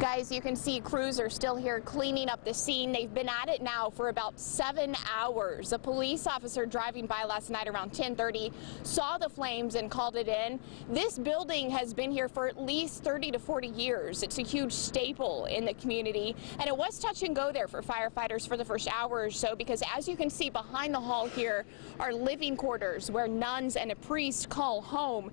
Guys, you can see crews are still here cleaning up the scene. They've been at it now for about 7 hours. A police officer driving by last night around 10:30 saw the flames and called it in. This building has been here for at least 30 to 40 years. It's a huge staple in the community, and it was touch and go there for firefighters for the first hour or so, because as you can see behind the hall here are living quarters where nuns and a priest call home.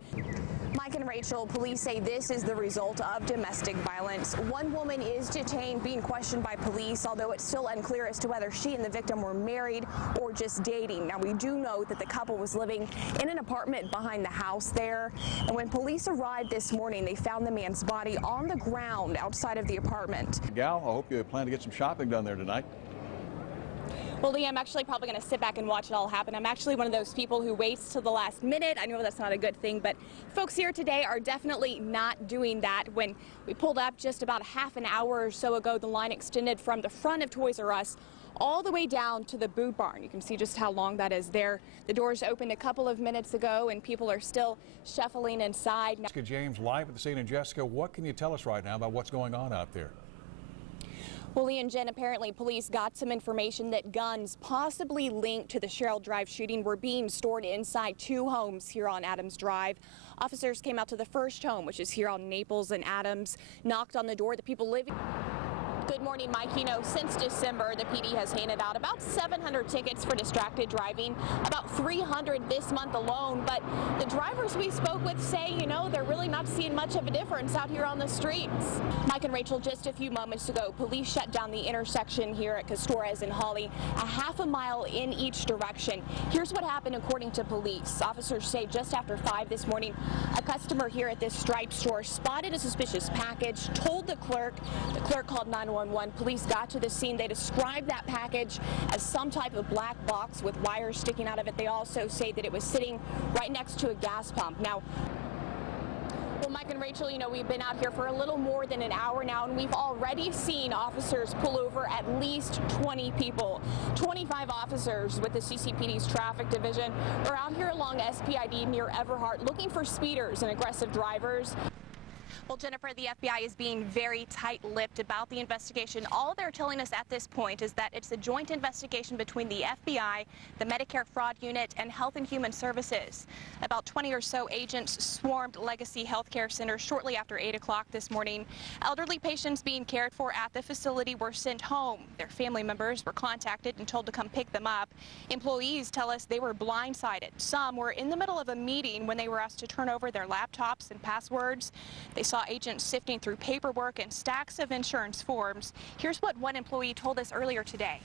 Mike and Rachel, police say this is the result of domestic violence. One woman is detained, being questioned by police, although it's still unclear as to whether she and the victim were married or just dating. Now, we do know that the couple was living in an apartment behind the house there, and when police arrived this morning, they found the man's body on the ground outside of the apartment. Gal, I hope you plan to get some shopping done there tonight. Well, Lee, I'm actually probably going to sit back and watch it all happen. I'm actually one of those people who waits till the last minute. I know that's not a good thing, but folks here today are definitely not doing that. When we pulled up just about half an hour or so ago, the line extended from the front of Toys R Us all the way down to the boot barn. You can see just how long that is there. The doors opened a couple of minutes ago, and people are still shuffling inside. Jessica James live at the scene. And Jessica, what can you tell us right now about what's going on out there? Well, Lee and Jen, apparently police got some information that guns possibly linked to the Sherrill Drive shooting were being stored inside 2 homes here on Adams Drive. Officers came out to the first home, which is here on Naples and Adams, knocked on the door. The people living... Good morning, Mike. You know, since December, the PD has handed out about 700 tickets for distracted driving, about 300 this month alone. But the drivers we spoke with say, you know, they're really not seeing much of a difference out here on the streets. Mike and Rachel, just a few moments ago, police shut down the intersection here at Castores and Holly, a half a mile in each direction. Here's what happened according to police. Officers say just after 5 this morning, a customer here at this Stripe store spotted a suspicious package, told the clerk called 911. Police got to the scene. They described that package as some type of black box with wires sticking out of it. They also say that it was sitting right next to a gas pump. Now, well, Mike and Rachel, you know, we've been out here for a little more than an hour now, and we've already seen officers pull over at least 20 people. 25 officers with the CCPD's traffic division are out here along SPID near Everhart looking for speeders and aggressive drivers. Well, Jennifer, the FBI is being very tight-lipped about the investigation. All they're telling us at this point is that it's a joint investigation between the FBI, the Medicare Fraud Unit, and Health and Human Services. About 20 or so agents swarmed Legacy Healthcare Center shortly after 8 o'clock this morning. Elderly patients being cared for at the facility were sent home. Their family members were contacted and told to come pick them up. Employees tell us they were blindsided. Some were in the middle of a meeting when they were asked to turn over their laptops and passwords. They saw agents sifting through paperwork and stacks of insurance forms. Here's what one employee told us earlier today.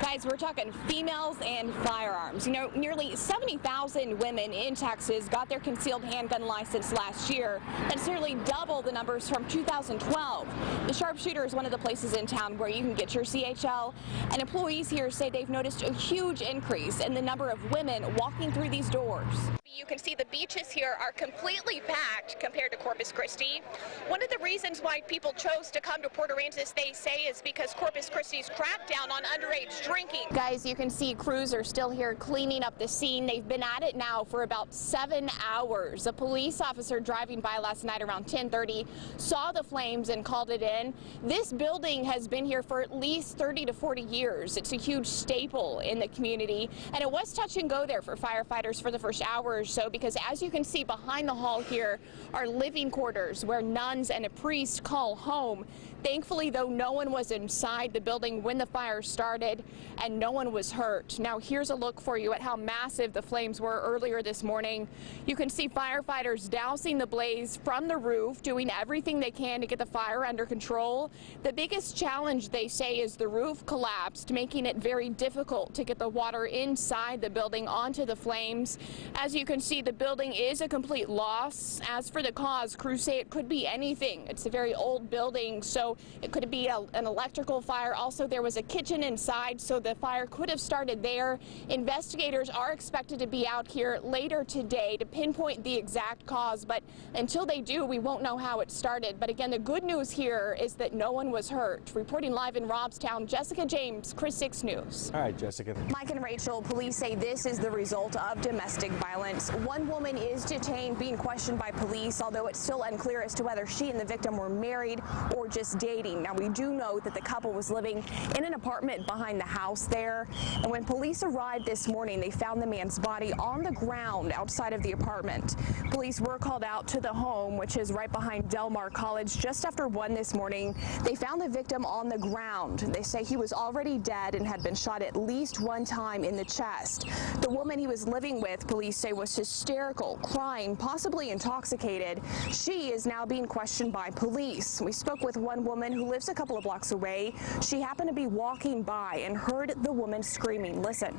Guys, we're talking females and firearms. You know, nearly 70,000 women in Texas got their concealed handgun license last year. That's nearly double the numbers from 2012. The Sharpshooter is one of the places in town where you can get your CHL, and employees here say they've noticed a huge increase in the number of women walking through these doors. You can see the beaches here are completely packed compared to Corpus Christi. One of the reasons why people chose to come to Port Aransas, they say, is because Corpus Christi's crackdown on underage drinking. Guys, you can see crews are still here cleaning up the scene. They've been at it now for about 7 hours. A police officer driving by last night around 10:30 saw the flames and called it in. This building has been here for at least 30 to 40 years. It's a huge staple in the community, and it was touch and go there for firefighters for the first hour or so, because as you can see behind the hall here are living quarters where nuns and a priest call home. Thankfully, though, no one was inside the building when the fire started, and no one was hurt. Now, here's a look for you at how massive the flames were earlier this morning. You can see firefighters dousing the blaze from the roof, doing everything they can to get the fire under control. The biggest challenge, they say, is the roof collapsed, making it very difficult to get the water inside the building onto the flames. As you can see, the building is a complete loss. As for the cause, crews say it could be anything. It's a very old building, so so it could be an electrical fire. Also, there was a kitchen inside, so the fire could have started there. Investigators are expected to be out here later today to pinpoint the exact cause, but until they do, we won't know how it started. But again, the good news here is that no one was hurt. Reporting live in Robstown, Jessica James, Chris 6 News. All right, Jessica. Mike and Rachel, police say this is the result of domestic violence. One woman is detained, being questioned by police, although it's still unclear as to whether she and the victim were married or just dating. Now, we do know that the couple was living in an apartment behind the house there. And when police arrived this morning, they found the man's body on the ground outside of the apartment. Police were called out to the home, which is right behind Del Mar College, just after 1 this morning. They found the victim on the ground. They say he was already dead and had been shot at least one time in the chest. The woman he was living with, police say, was hysterical, crying, possibly intoxicated. She is now being questioned by police. We spoke with one woman who lives a couple of blocks away. She happened to be walking by and heard the woman screaming. Listen.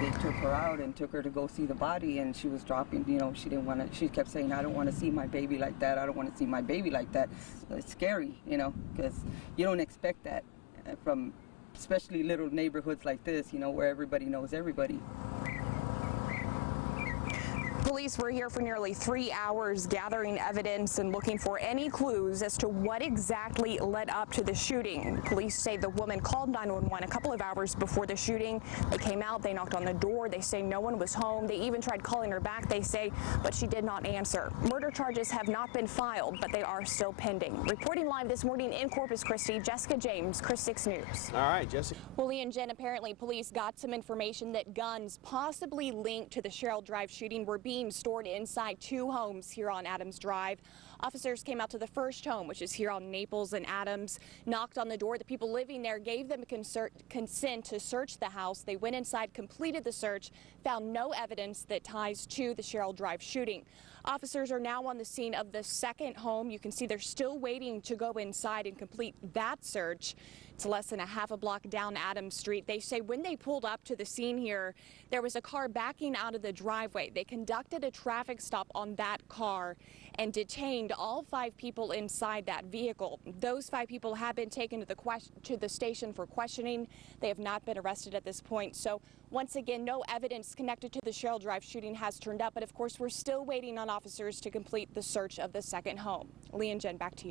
They took her out and took her to go see the body, and she was dropping, you know, she didn't want to, she kept saying, I don't want to see my baby like that, I don't want to see my baby like that. So it's scary, you know, because you don't expect that from especially little neighborhoods like this, you know, where everybody knows everybody. Police were here for nearly 3 hours gathering evidence and looking for any clues as to what exactly led up to the shooting. Police say the woman called 911 a couple of hours before the shooting. They came out, they knocked on the door, they say no one was home. They even tried calling her back, they say, but she did not answer. Murder charges have not been filed, but they are still pending. Reporting live this morning in Corpus Christi, Jessica James, Chris 6 News. All right, Jessica. Well, Lee and Jen, apparently police got some information that guns possibly linked to the Sherrill Drive shooting were being stored inside 2 homes here on Adams Drive. Officers came out to the first home, which is here on Naples and Adams, knocked on the door. The people living there gave them consent to search the house. They went inside, completed the search, found no evidence that ties to the Sherrill Drive shooting. Officers are now on the scene of the second home. You can see they're still waiting to go inside and complete that search. It's less than a half a block down Adams Street. They say when they pulled up to the scene here, there was a car backing out of the driveway. They conducted a traffic stop on that car and detained all 5 people inside that vehicle. Those 5 people have been taken to the station for questioning. They have not been arrested at this point. So once again, no evidence connected to the Sherrill Drive shooting has turned up. But of course, we're still waiting on officers to complete the search of the second home. Lee and Jen, back to you.